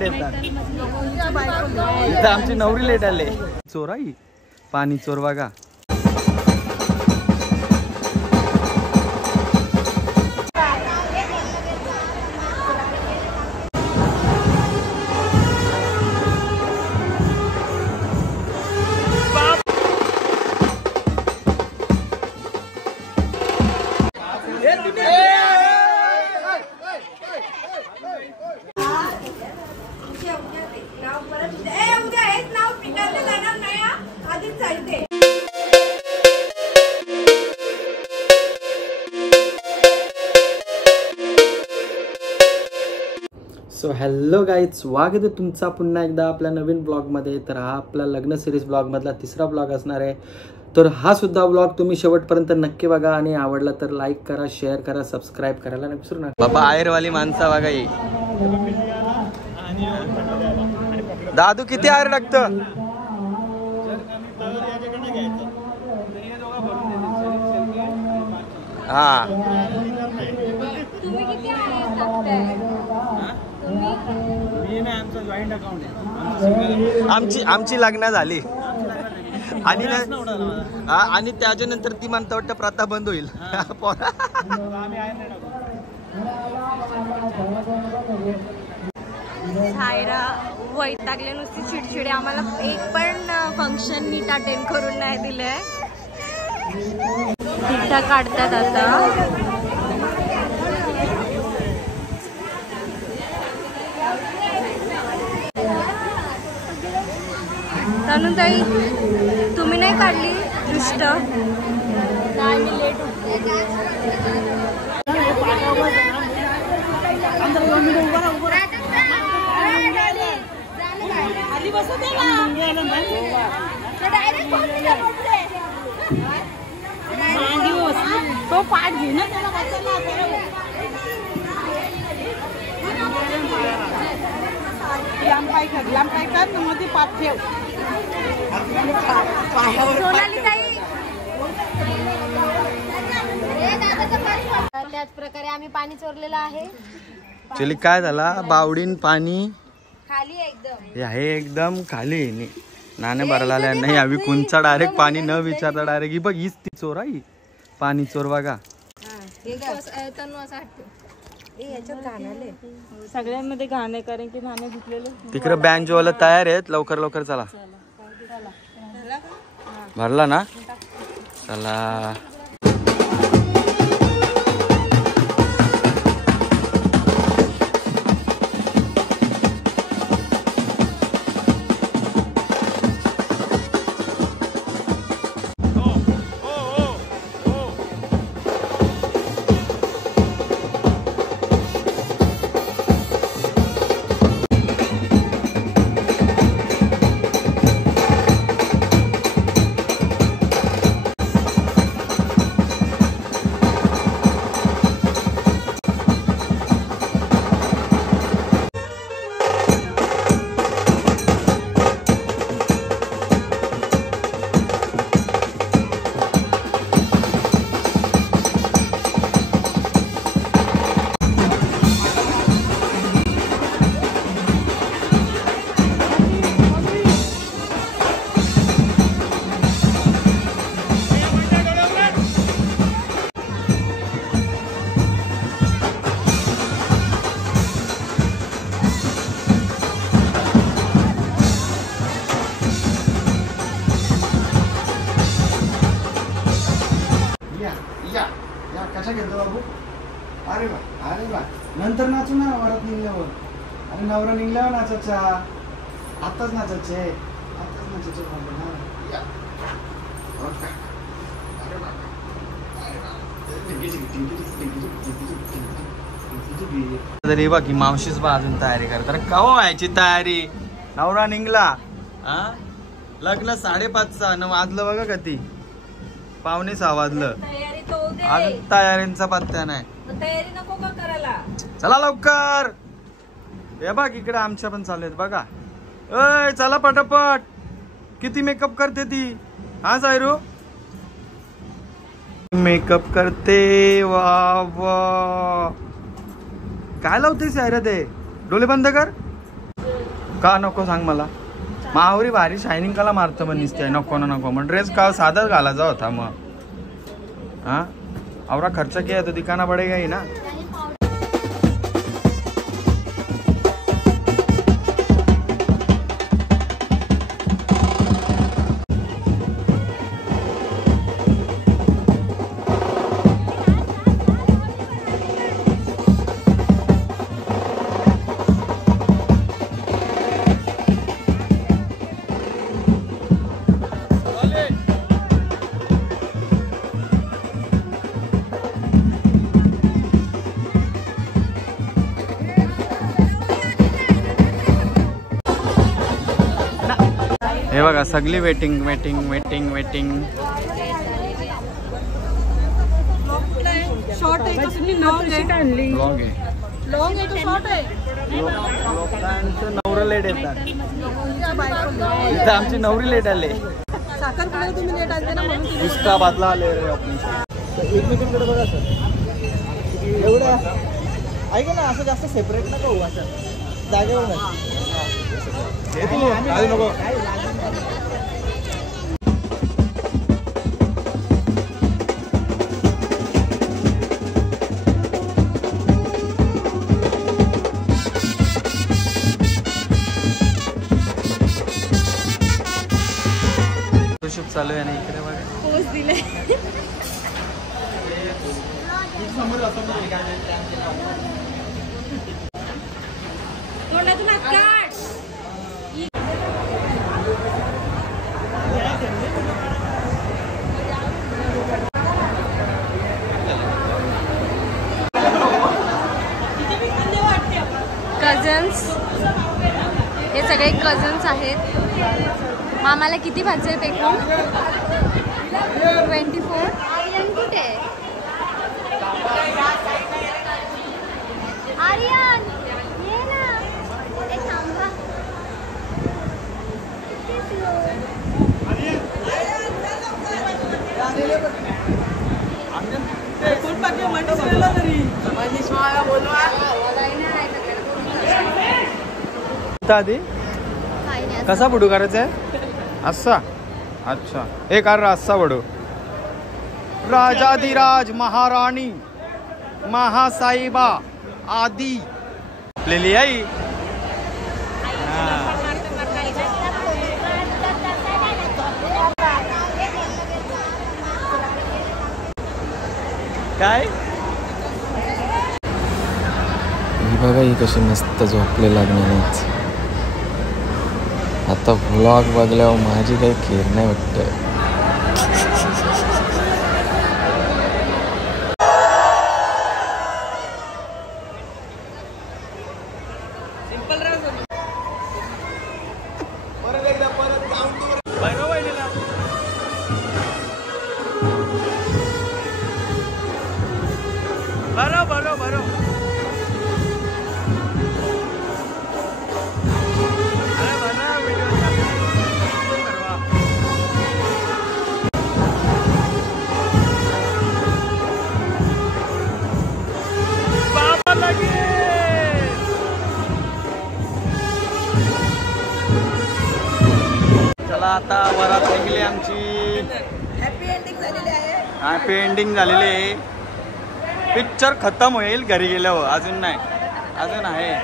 Late येतात. इथं आमची नवरी लेट आले. चोराई पाणी चोर बघा. सो हॅलो गाईज, स्वागत आहे तुमचा पुन्हा एकदा आपल्या नवीन ब्लॉगमध्ये. तर हा आपला लग्न सिरीज ब्लॉगमधला तिसरा ब्लॉग असणार आहे. तर हा सुद्धा ब्लॉग तुम्ही शेवटपर्यंत नक्की बघा आणि आवडला तर लाईक करा, शेअर करा, सबस्क्राईब करायला नाही विसरू नका. बाबा आयरवाली माणसा बघा ही. दादू किती आयर लागतं? हा आमची लग्न झाली आणि त्याच्यानंतर ती म्हणता वाटतं प्रथा बंद होईल. सायरा वैतागले, नुसती चिडचिडे. आम्हाला एक पण फंक्शन नीट अटेंड करून नाही दिलंय. तिथं काढतात आता. ताई तुम्ही नाही काढली दृष्ट? काय मी लेट तो पाठ घे ना लांब कर मध्ये पाठ ठेव. त्याच प्रकारे आम्ही पाणी चोरलेलं आहे. ऍक्च्युली काय झाला, बावडीन पाणी खाली एकदम हे एकदम खाली नाणे भरायला आल्या नाही. आम्ही कुंचा डायरेक्ट पाणी न विचारता डायरेक्ट ही बघ हीच ती चोराई पाणी चोर बघा. सगळ्यांमध्ये गाणे, कारण की नाणे धुतलेले. तिकडे बँजवाला तयार आहेत, लवकर लवकर चला. भरला ना, चला. कशा घेतो बाबू? अरे वा अरे वा, नंतर नाचू ना वरात निघल्यावर. अरे नवरा निघल्यावर नाचायचा, आताच नाचायचे, आताच नाचायचे. तरी बघ की मावशीच बा अजून तयारी करतात. कवा व्हायची तयारी? नवरा निघला, लग्न 5:30चा न वाजलं बघा कधी, 5:45 वाजलं. अजून तयारींचा पत्ता नाही. तयारी नको का करायला? चला लवकर. हे बघ इकडे आमच्या पण चालू आहेत बघा. अय चला पटापट. किती मेकअप करते ती? हा सायरू मेकअप करते. वा वा, काय लावते सायरा? ते डोळे बंद कर. का नको सांग मला. मावरी भारी शायनिंग कला मारतो पण निसते नको ना नको मग ड्रेस का साधाच घालायचा होता मग. हाँ आवरा खर्च किया तो दिखाना पड़ेगा ही ना. हे बघा सगळी waiting waiting waiting waiting. Short आहे लॉंग आहे. लॉंग आहे. लॉंग आहे तो शॉर्ट आहे. लोकांचं नवरं लेट येतात. इथं आमची नवरी लेट आले. साखरपुड्याला तुम्ही लेट आले ना म्हणून उसका बादला आले रे आपण. एकमेकांकडे बघा सर. एवढं ऐका ना असं जास्त सेपरेट नका होऊ असं जागेवर नाही. नको फोटोशूट चालू आहे ना इकडे बघा. पोस्ट दिले. तोंडातून हात काढ. कझन्स हे सगळे कझन्स आहेत. मामाला किती भाचे आहेत एकूण? 24. आर्यन कुठे? आर्यन ये ना. थांबा. आधी कसा बुडू करायचा आहे? असा. अच्छा एक असा बुडू. राजाधिराज महाराणी महासाईबा आदी लेली आई. काय बघा ही कशी मस्त झोपले लागणार. आता व्लॉग बघल्यावर माझी काही खेर नाही वाटत. आता वरात निघली आमची. हॅपी एंडिंग झालेली आहे. पिक्चर खतम होईल घरी गेल्यावर. अजून नाही अजून आहे.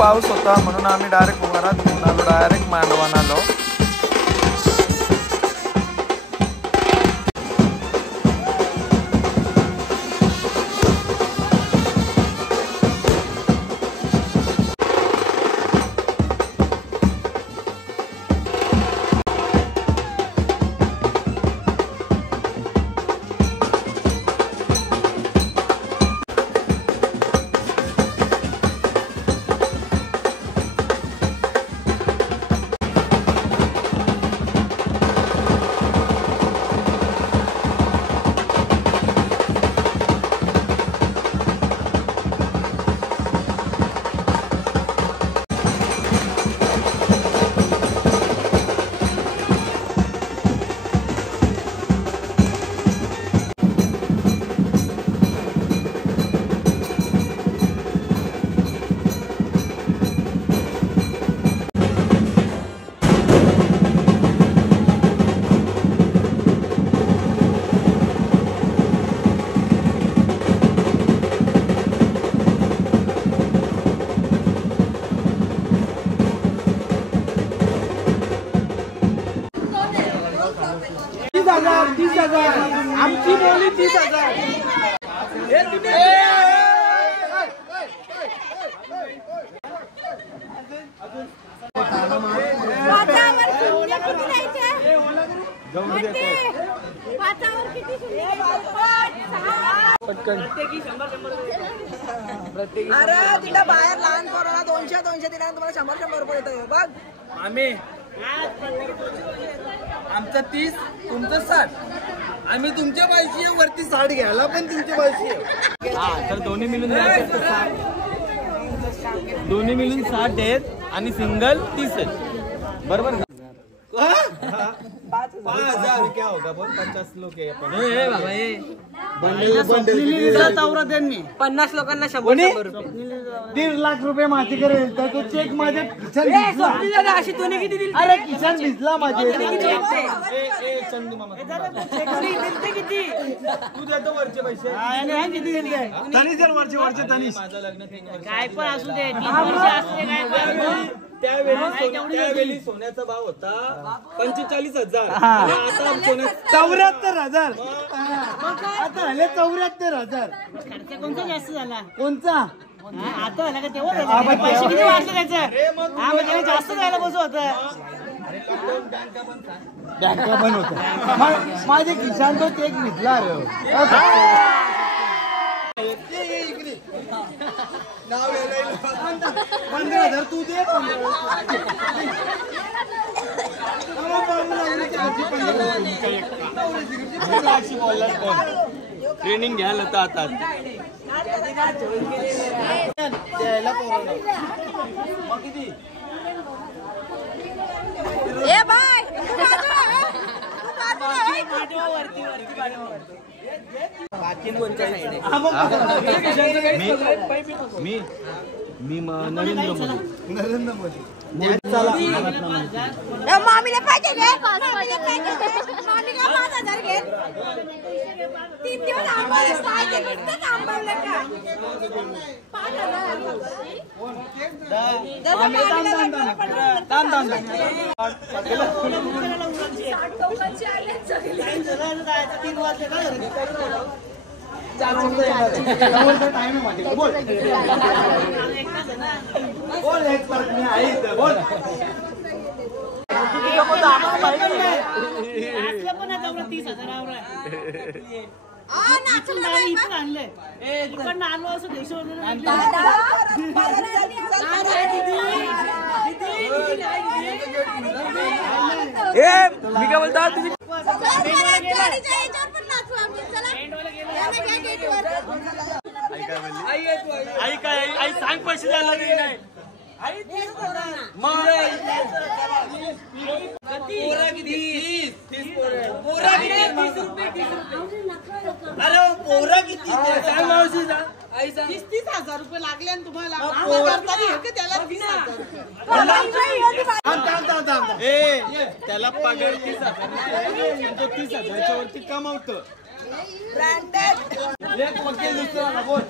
पाऊस होता म्हणून आम्ही डायरेक्ट वरात घेऊन आलो, डायरेक्ट मांडवान आलो. आमची बोली 30,000. अरे तिला बाहेर लहान पोराला 200 दिला तुम्हाला 100 रुपये येतो बघ. आम्ही आमचं 30 तुमचं 60. आम्ही तुमच्या पैसे वरती 60 घ्यायला पण तुमचे पैसे. हा तर दोन्ही मिळून 60 आहेत आणि सिंगल 30 आहेत. बरोबर का? 5,000 क्या होगा बोल. 50 लोक आहे आपण. बाबा हे 50 लोकांना 100 रुपये. 1.5 लाख रुपये माती करेल तर तो चेक माझ्या खिशात भिजला. अशी तुम्ही किती दिली? अरे खिशात भिजला माझे. चंदू मामा किती तू देतो वरचे पैसे. किती दिले? तनीश वरचे तनीश. माझं लग्न काय पण असू दे. त्यावेळी सोन्याचा भाव होता 45,000. आता 74,000. आता झाले 74,000. खर्च कोणता जास्त झाला? कोणचा आता झाला का तेव्हा पैसे किती वाचले त्याचं? हा म्हणजे जास्त जायला बसू होतं. बँका पण होत्या. माझ्या खिशात तो चेक घेतला. 15,000 तू दे. ट्रेनिंग घ्यायला तर आता किती ए बाय मी नरेंद्र मोदी. मामीला पाहिजे रे. मामीला मामीला 5,000 घे. 3 दिवस आंबवलं काय ते नुसतं आंबवलं का? मी काय बोलता तुम्ही आई काय आई सांग पैसे द्यायला नाही. अरे पोरा किती 30,000 रुपये लागले आणि तुम्हाला त्याला पगार 30,000 तो 30,000च्या वरती कमावतो. एक वकील दुसरा बोल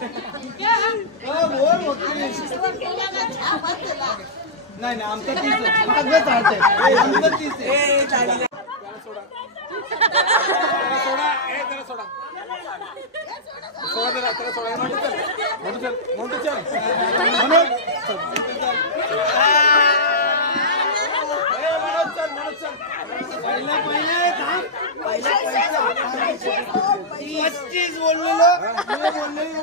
बोल वकील नाही नाही आमचं 30 मागं चालतंय आमचं 30 आहे पच्चीस बोललेलो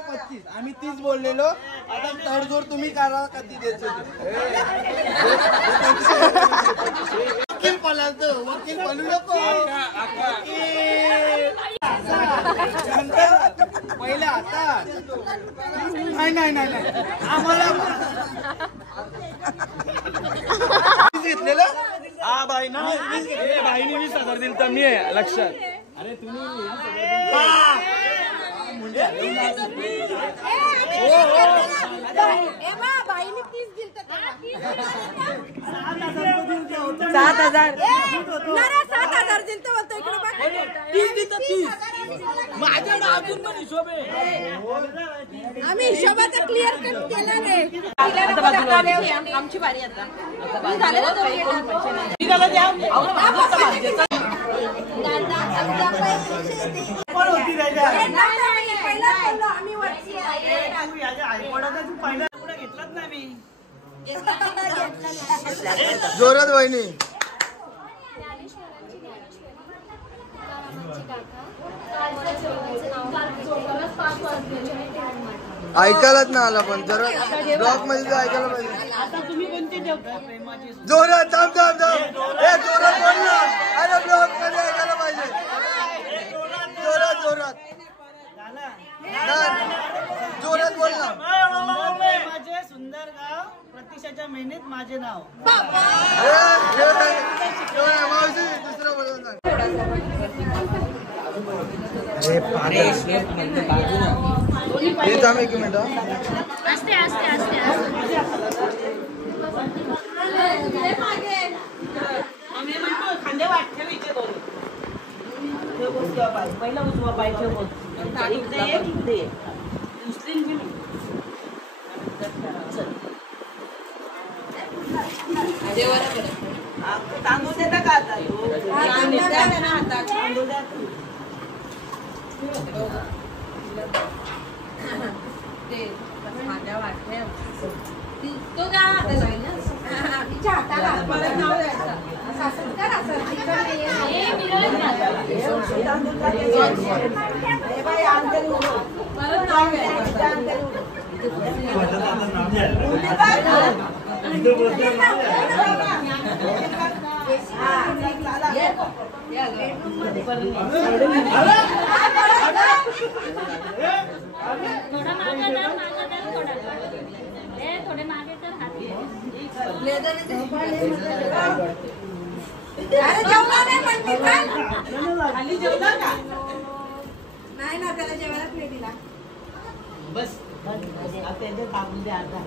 25 आम्ही 30 बोललेलो आता तडजोड तुम्ही करा कधी द्यायचं वकील पळालतो वकील पळू नको पहिले आता नाही आम्हाला घेतलेलं हा बाई ना बाईने 20,000 दिल तर मी आहे लक्षात अरे तुम्ही बाईने 30 दिलत 7,000 7,000 दिलत बोलतो इकडे बघ 30 दिलत 30 माझ्याकडे अजून पण हिशोब आहे आम्ही हिशोबाचा क्लिअर कट केला नाही आमची बारी आता झाले ना निघाला द्या कोण होती राजा आम्ही वरती घेतलाच नाही मी जोरात वहिनी ऐकायलाच ना आला पण जरा ब्लॉक मध्ये ऐकायला पाहिजे आता तुम्ही कोणते ठेवता प्रेमाची जोरात थांब हे जोरात बोल ना अरे ब्लॉक मध्ये ऐकायला पाहिजे जोरात जोरात बोल ना माझे सुंदर गाव प्रतीक्षाच्या मेहनीत माझे नाव दुसरं बोलून हे थांब एक मिनिट खांदे वाट ठेव इथे दोन पहिला उजवा पाय ठेव इकडे उचलीन घे तांदूळ देता का आता तांदूळ द्या तो तिच्या हाताला परत नाव द्यायचं थोडे मागे तर खाली जेवला का नाही ना त्याला जेवायलाच नाही दिला बस आता तांदूळ द्या आता